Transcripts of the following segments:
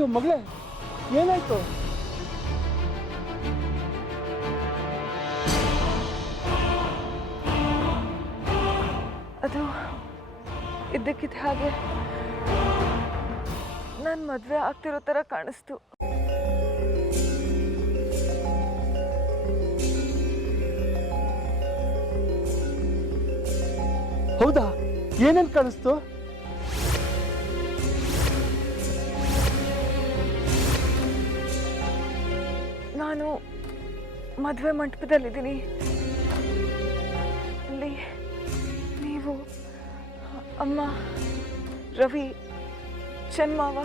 ಅಯ್ಯೋ ಮಗಳೇ, ಏನಾಯ್ತು? ಅದು ಇದ್ದಕ್ಕಿದ್ದ ಹಾಗೆ ನಾನು ಮದುವೆ ಆಗ್ತಿರೋ ಥರ ಕಾಣಿಸ್ತು. ಹೌದಾ? ಏನೇನು ಕಾಣಿಸ್ತು? ನಾನು ಮದುವೆ ಮಂಟಪದಲ್ಲಿದ್ದೀನಿ. ಅಲ್ಲಿ ನೀವು, ಅಮ್ಮ, ರವಿ, ಚನ್ಮಾವ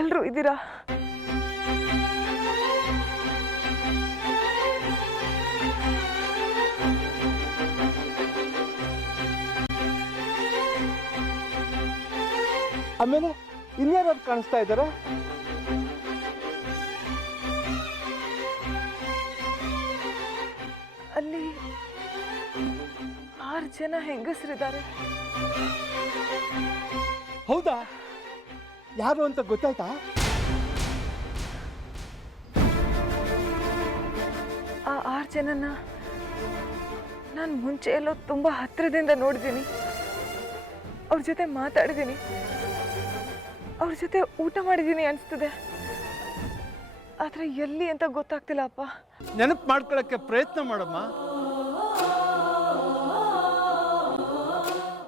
ಎಲ್ಲರೂ ಇದ್ದೀರಾ. ಆಮೇಲೆ ಇನ್ಯಾರು ಕಾಣಿಸ್ತಾ ಇದ್ದಾರೆ? ಅಲ್ಲಿ 6 ಜನ ಹೆಂಗಸರಿದ್ದಾರೆ. ಹೌದಾ? ಯಾರು ಅಂತ ಗೊತ್ತಾಯ್ತಾ? ಆ 6 ಜನನ ನಾನು ಮುಂಚೆ ಎಲ್ಲೋ ತುಂಬ ಹತ್ತಿರದಿಂದ ನೋಡಿದ್ದೀನಿ. ಅವ್ರ ಜೊತೆ ಮಾತಾಡಿದ್ದೀನಿ, ಅವ್ರ ಜೊತೆ ಊಟ ಮಾಡಿದ್ದೀನಿ ಅನಿಸ್ತದೆ. ಆದರೆ ಎಲ್ಲಿ ಅಂತ ಗೊತ್ತಾಗ್ತಿಲ್ಲ ಅಪ್ಪ. ನೆನಪು ಮಾಡ್ಕೊಳ್ಳೋಕ್ಕೆ ಪ್ರಯತ್ನ ಮಾಡಮ್ಮ.